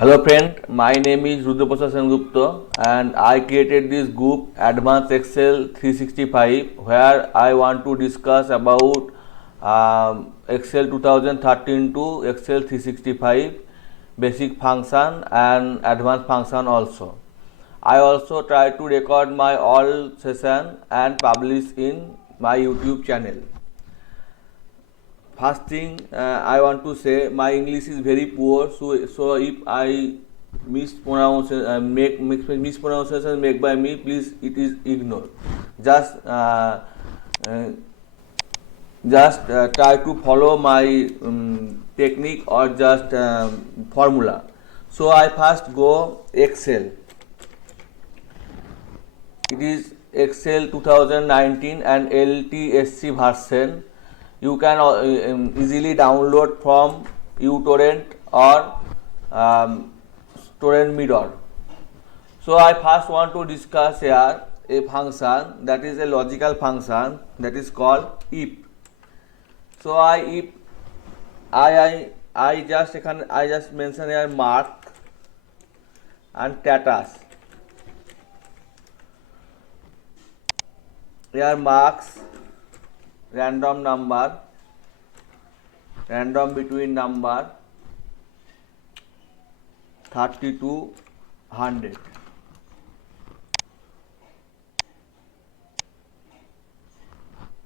Hello friend, my name is Rudraprasad Sengupta and I created this group Advanced Excel 365 where I want to discuss about Excel 2013 to Excel 365 basic function and advanced function also. I also try to record my all session and publish in my YouTube channel. First thing I want to say, my English is very poor, so if I mispronounce make mispronunciation made by me, please it is ignored. Just uh, try to follow my technique or just formula. So I first go Excel. It is Excel 2019 and LTSC version. You can easily download from uTorrent or Torrent Mirror. So I first want to discuss here a function that is a logical function that is called if. So I just mention here mark and status. Here marks random number, random between number 30 to 100.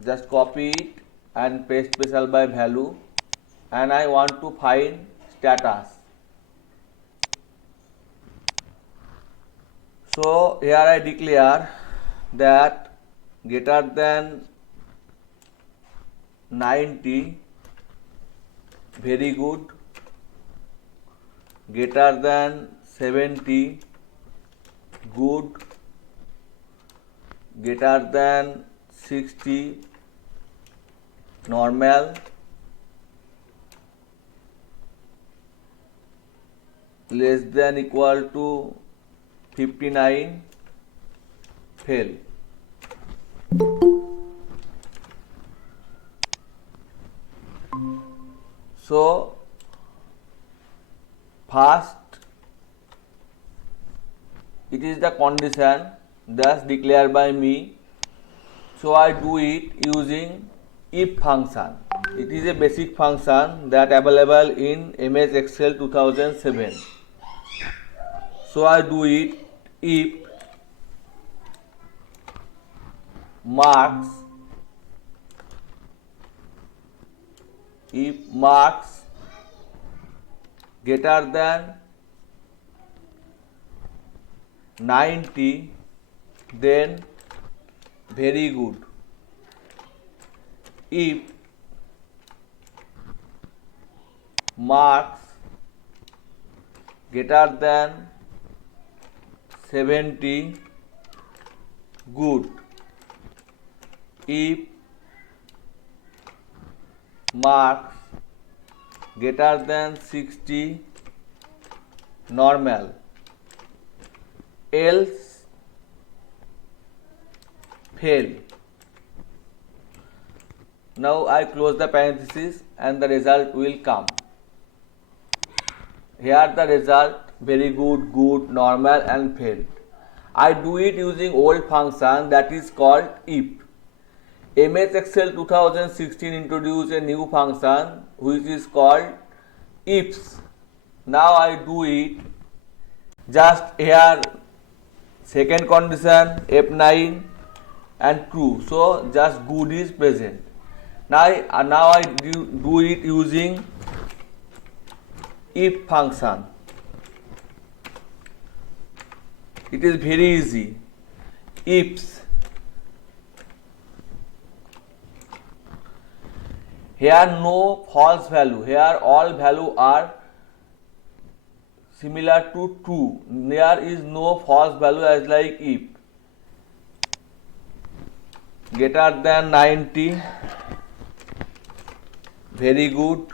Just copy it and paste special by value, and I want to find status. So here I declare that greater than 90, very good, greater than 70, good, greater than 60, normal, less than equal to 59, fail. So first it is the condition thus declared by me, so I do it using if function. It is a basic function that available in MS Excel 2007. So I do it if marks greater than 90, then very good. If marks greater than 70, good. If marks greater than 60, normal, else fail. Now I close the parenthesis and the result will come. Here the result, very good, good, normal and failed. I do it using old function that is called if. MS Excel 2016 introduced a new function which is called ifs. Now I do it just here second condition F9 and true, so just good is present. Now I do it using if function. It is very easy. Ifs. Here no false value. Here all value are similar to true. There is no false value as like if. Greater than 90, very good.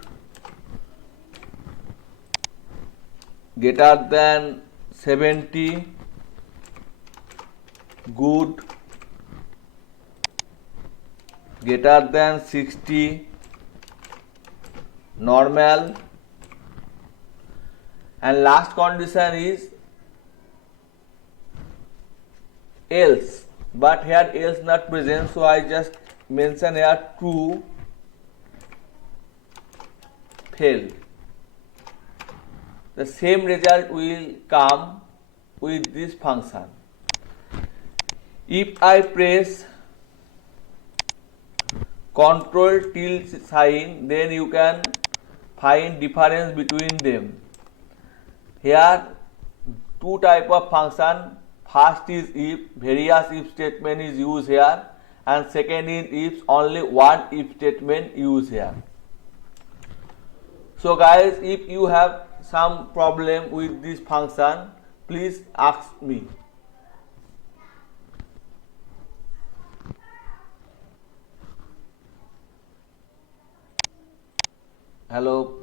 Greater than 70, good. Greater than 60, normal, and last condition is else, but here else not present, so I just mention here true, failed. The same result will come with this function. If I press control tilde sign, then you can find difference between them. Here two type of function. First is if, various if statement is used here, and second is if, only one if statement used here. So guys, if you have some problem with this function, please ask me. Hello,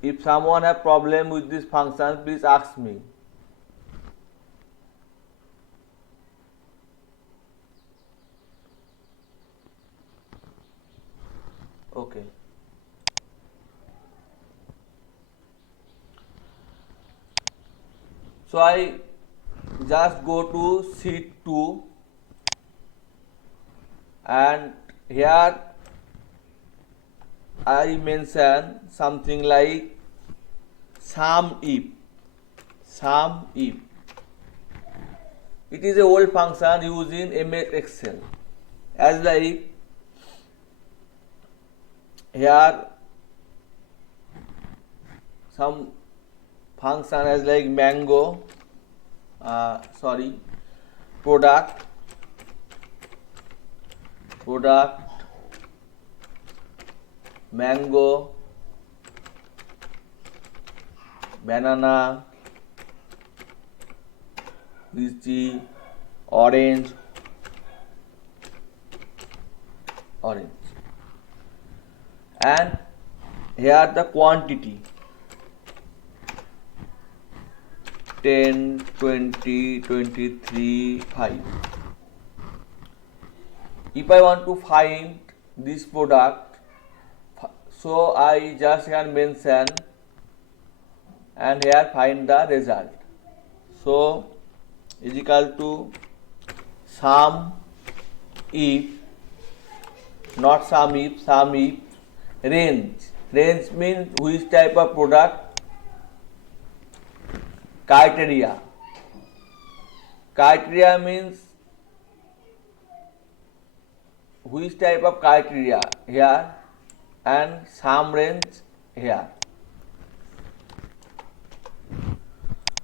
if someone have problem with this function, please ask me. Okay. So I just go to sheet 2, and here I mention something like sum if. Sum if. It is a old function used in MS Excel. As like here some function as like mango, product, mango, banana, lychee, orange, and here the quantity 10, 20, 23, 5. If I want to find this product, so I just can mention and here find the result. So is equal to sum if, not sum if, range. Range means which type of product. Criteria means which type of criteria here, and sum range here.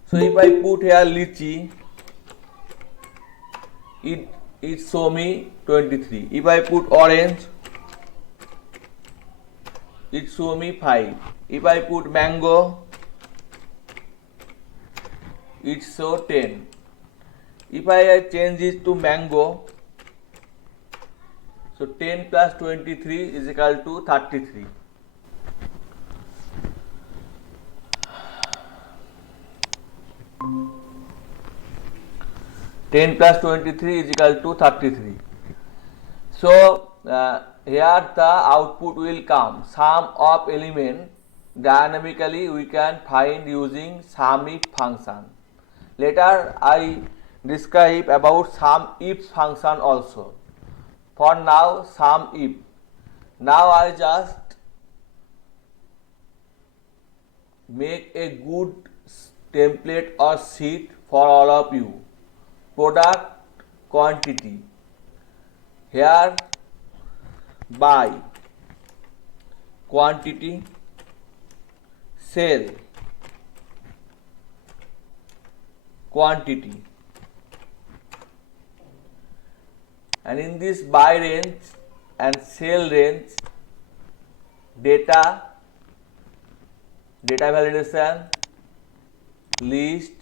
So if I put here lychee, it show me 23. If I put orange, it show me 5. If I put mango, it show 10. If I change it to mango, so 10 plus 23 is equal to 33. Ten plus 23 is equal to 33. So here the output will come. Sum of element dynamically we can find using sum if function. Later I describe about sum if function also. For now, sum if. Now I just make a good template or sheet for all of you. Product quantity. Here by quantity, sell quantity, and in this buy range and sell range, data validation, list,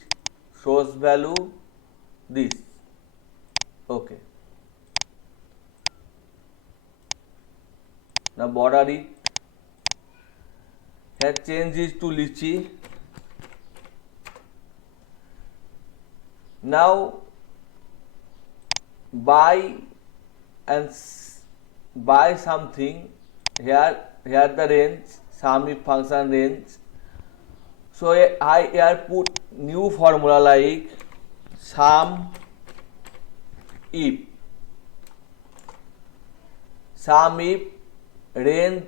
source value, this. Okay. Now border it. Here change is to lychee. Now buy and buy something. Here the range, sum if function range. So I here put new formula like sum if range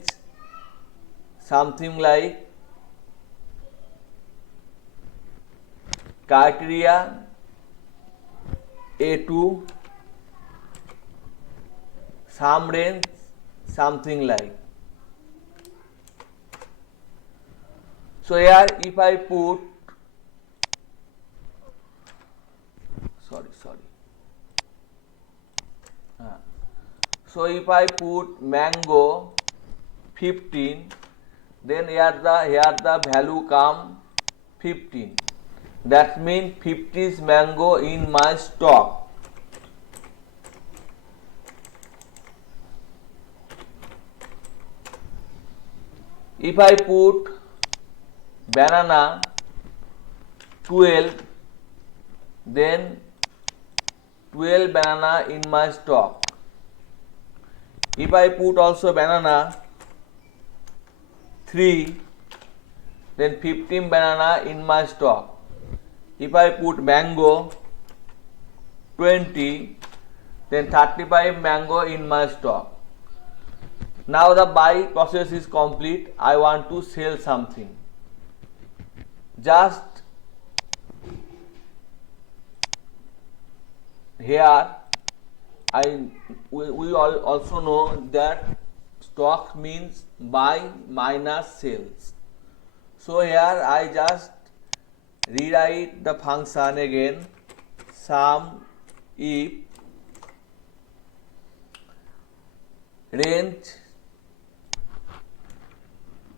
something like criteria A2, sum range something like. So here if I put so if I put mango 15, then here the value come 15. That means 50 is mango in my stock. If I put banana 12, then 12 banana in my stock. If I put also banana 3, then 15 banana in my stock. If I put mango 20, then 35 mango in my stock. Now the buy process is complete. I want to sell something. Just here we all also know that stock means buy minus sales. So here I just rewrite the function again, sum if range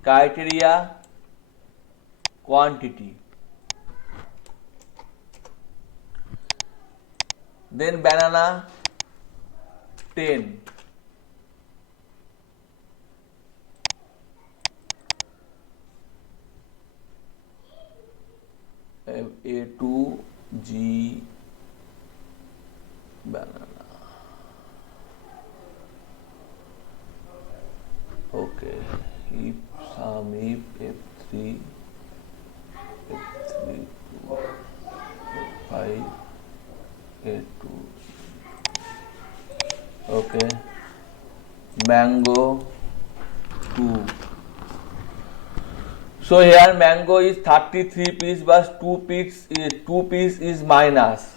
criteria quantity, then banana 10, A2 G banana. Okay, if sum if F3 F3 2 F5 A2. Okay, mango 2. So here mango is 33 piece, but 2 piece is minus.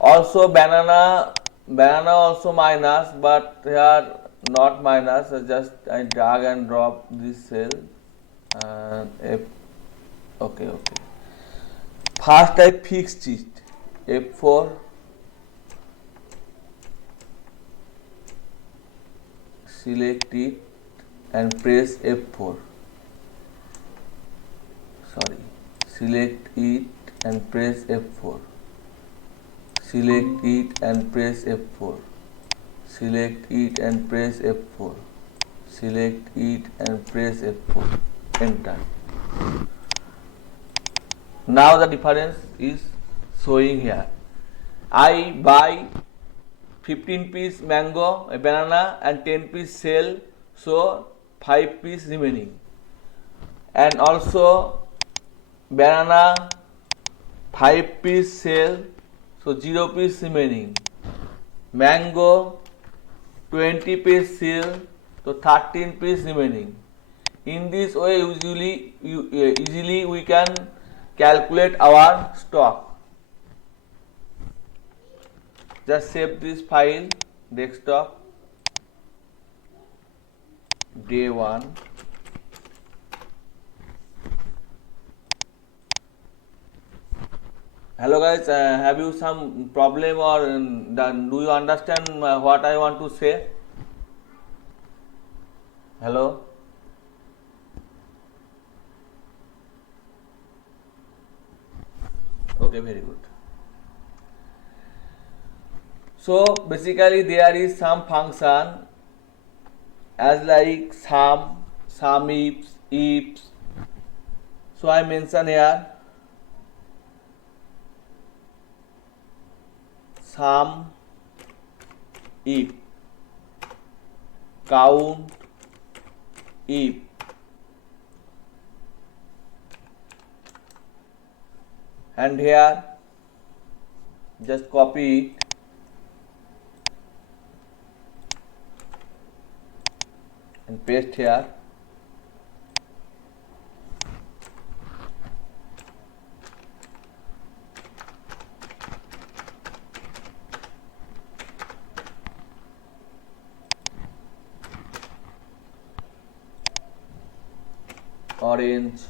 Also banana also minus, but here not minus. Just I drag and drop this cell and F. Okay. First I fixed it. F4. Select it and press F4. Select it and press F4. Select it and press F4. Select it and press F4. Select it and press F4. Enter. Now the difference is showing here. I buy 15 piece mango, a banana and 10 piece sell, so 5 piece remaining. And also banana 5 piece sell, so 0 piece remaining. Mango 20 piece sell, so 13 piece remaining. In this way easily we can calculate our stock. Just save this file, desktop, day 1. Hello guys, have you some problem or do you understand what I want to say? Hello? Okay, very good. So basically there is some function as like sum ifs. So I mention here sum if, count if, and here just copy it and paste here. Orange,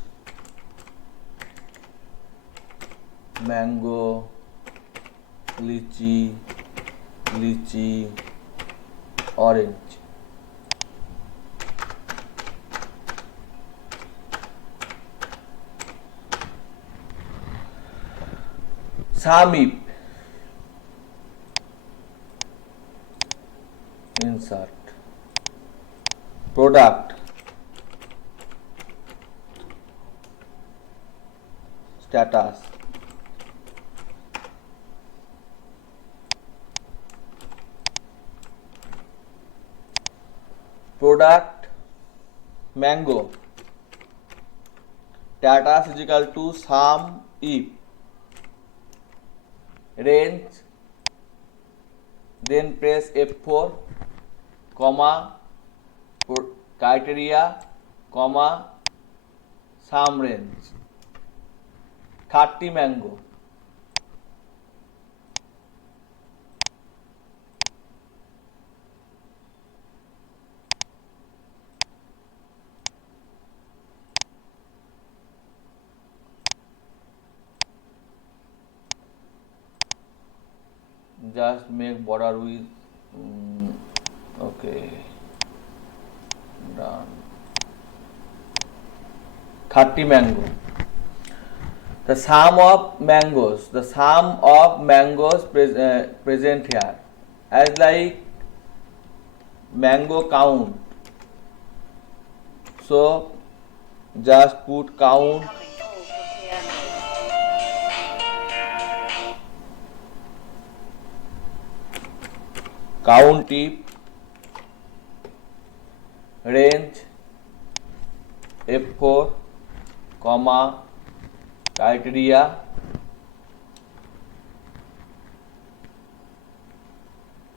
mango, lychee, orange. Samip, insert, product, status, product mango, status is equal to sum if, range, then press F4, comma, criteria, comma, sum range, 30 mango. Just make border with okay, done. 30 mango. The sum of mangoes present here as like mango count. So just put count. Count tip, range, F4, comma, criteria,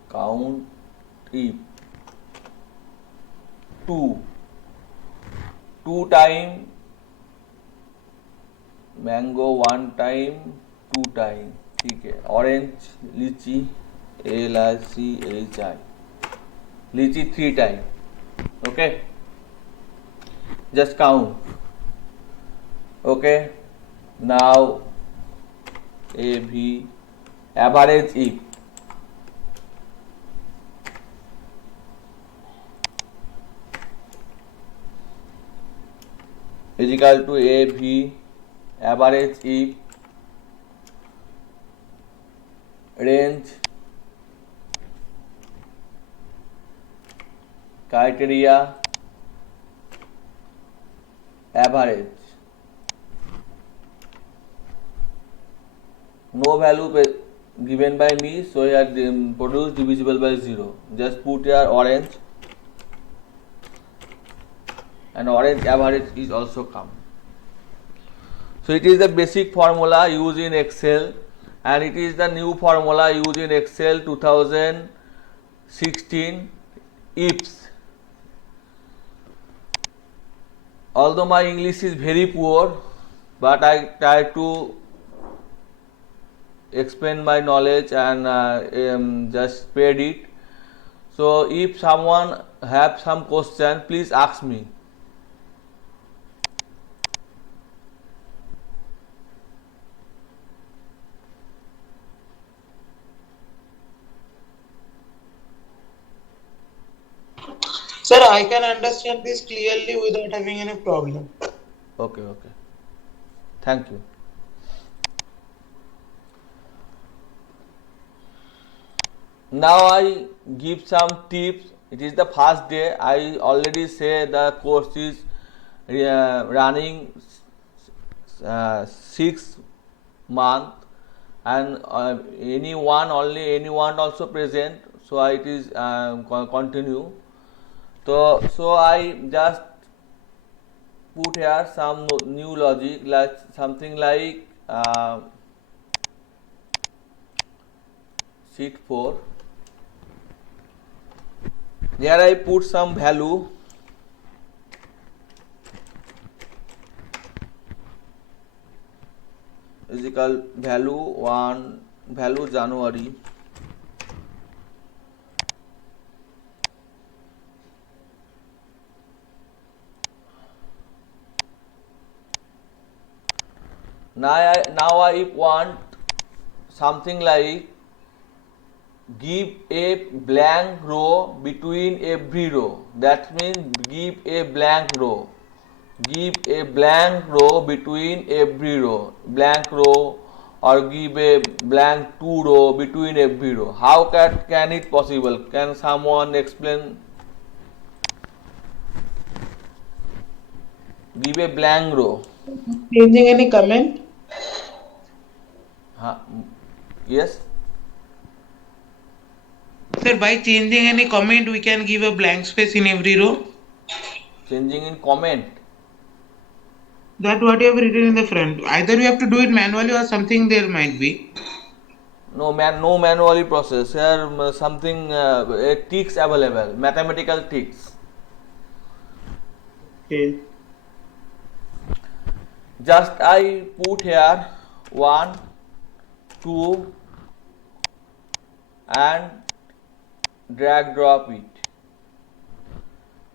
count tip, 2 time, mango 1 time, 2 time, ठीक है. Orange, lychee, LICHI, lychee 3 time. Okay, just count. Okay, now AV, average if, is equal to AV, average if, range, criteria, average. No value given by me, so here produce divisible by 0. Just put here orange, and orange average is also come. So it is the basic formula used in Excel, and it is the new formula used in Excel 2016 ifs. Although my English is very poor, but I try to explain my knowledge and just spread it. So if someone have some question, please ask me. Sir, I can understand this clearly without having any problem. Okay. Thank you. Now I give some tips. It is the first day. I already say the course is running 6 months, and anyone also present. So it is continue. So I just put here some new logic, like something like sheet 4. Here I put some value. Is equal value 1, value January. Now I want something like give a blank row between every row. That means give a blank row. Give a blank row between every row. Blank row, or give a blank 2 row between every row. How can it possible? Can someone explain? Give a blank row. Changing any comment? Yes. Sir, by changing any comment, we can give a blank space in every row. Changing in comment. That what you have written in the front. Either you have to do it manually or something there might be. No manually process. Here something ticks available. Mathematical ticks. Okay. Just I put here 1, 2 and drag drop it.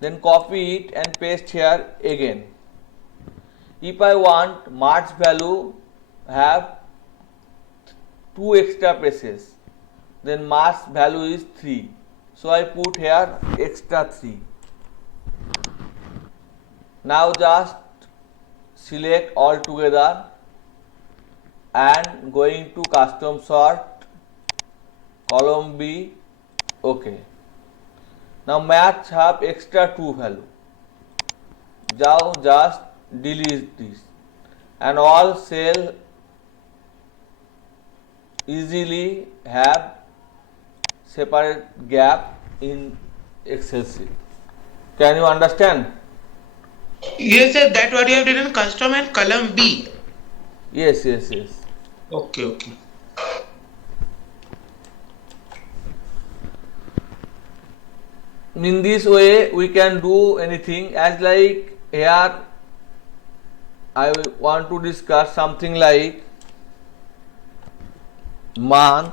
Then copy it and paste here again. If I want March value have 2 extra places, then March value is 3. So I put here extra 3. Now just select all together and going to custom sort, column B, OK. Now match have extra 2 value. Now just delete this and all cell easily have separate gap in Excel sheet. Can you understand? Yes, sir. That what you have written custom and column B. Yes. Okay. In this way we can do anything. As like here I want to discuss something like month,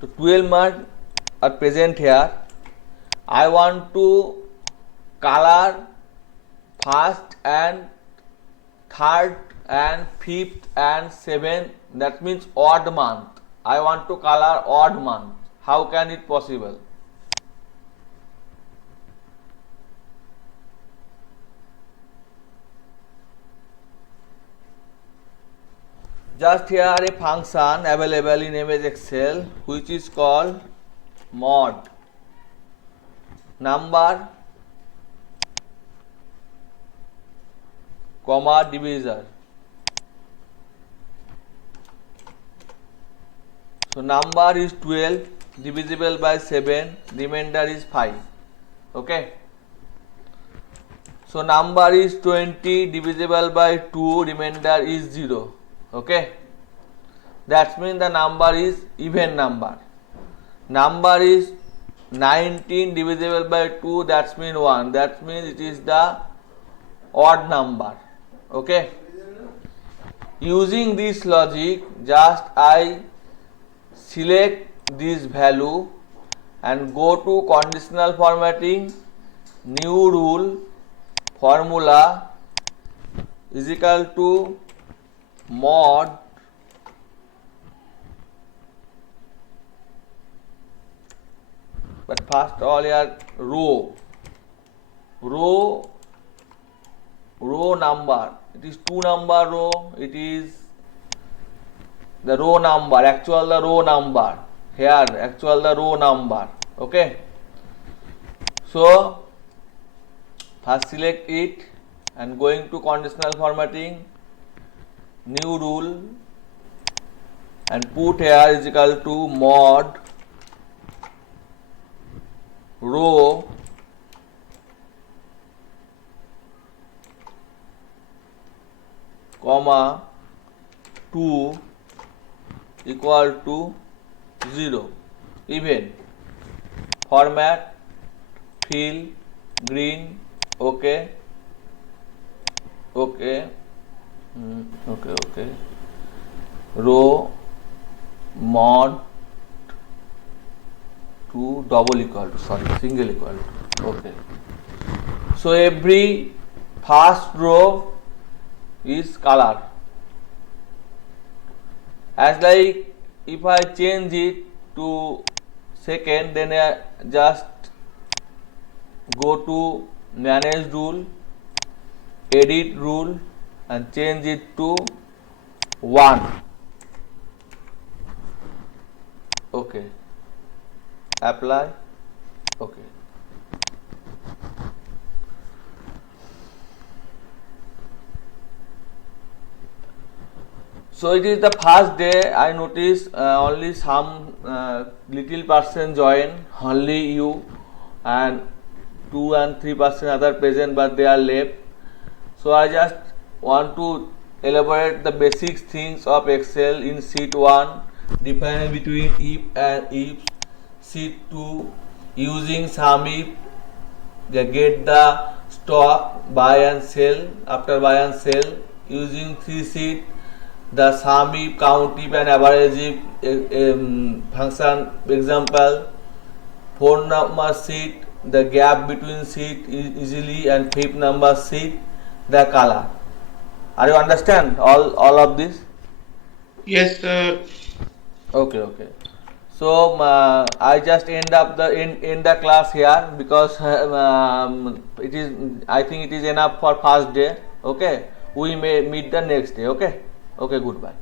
so 12 months are present here. I want to color first and third and fifth and seventh, that means odd month. I want to color odd month. How can it possible? Just here a function available in MS Excel which is called mod number comma divisor. So number is 12 divisible by 7, remainder is 5. Okay. So number is 20 divisible by 2, remainder is 0. Okay. That means the number is even number. Number is 19 divisible by 2, that means 1. That means it is the odd number. Okay. Using this logic, just I select this value and go to conditional formatting, new rule, formula is equal to mod but first all here row number. It is 2 number row. It is the row number, actual the row number. Here actual the row number. Okay. So first select it and going to conditional formatting, new rule and put here is equal to mod row comma 2 equal to 0. Even format fill green, okay, okay, okay, row mod 2 double equal to, sorry, single equal to, okay. So every first row is color. As like if I change it to second, then I just go to manage rule, edit rule and change it to 1. Okay, apply, okay. So it is the first day. I notice only some little person join, only you, and 2 and 3% other present, but they are left. So I just want to elaborate the basic things of Excel in sheet 1, defining between if and if. Sheet 2, using sum if, get the stock, buy and sell. After buy and sell, using 3 sheet, the sum if, count if and average if function example. 4 number sheet, the gap between sheet easily, and 5th number sheet, the color. Are you understand all of this? Yes, sir. Okay. So I just end the class here, because it is, I think it is enough for first day. Okay, we may meet the next day. Okay, goodbye.